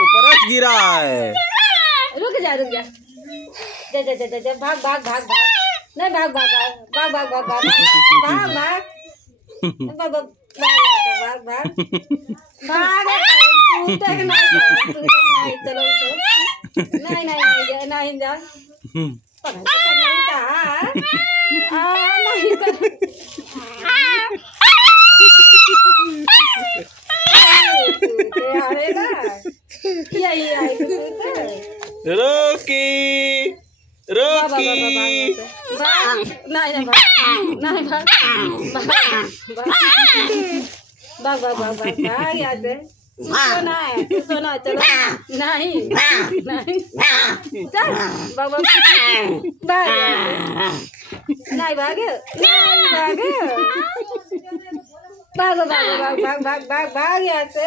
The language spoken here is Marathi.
ऊपरच गिरा है। रुक जा जा जा जा जा भाग भाग भाग भाग नहीं भाग भाग भाग भाग भाग भाग भाग भाग भाग भाग भाग भाग तूते नहीं चलो नहीं नहीं नहीं जा नहीं था नहीं अरे ना यही आई रोकी रोकी नहीं नहीं भाग भाग भाग भाग भाग यहाँ से सोना है सोना चलो नहीं नहीं चल भाग भाग भाग नहीं भागे नहीं भागे भाग भाग भाग भाग भाग भाग भाग यहाँ से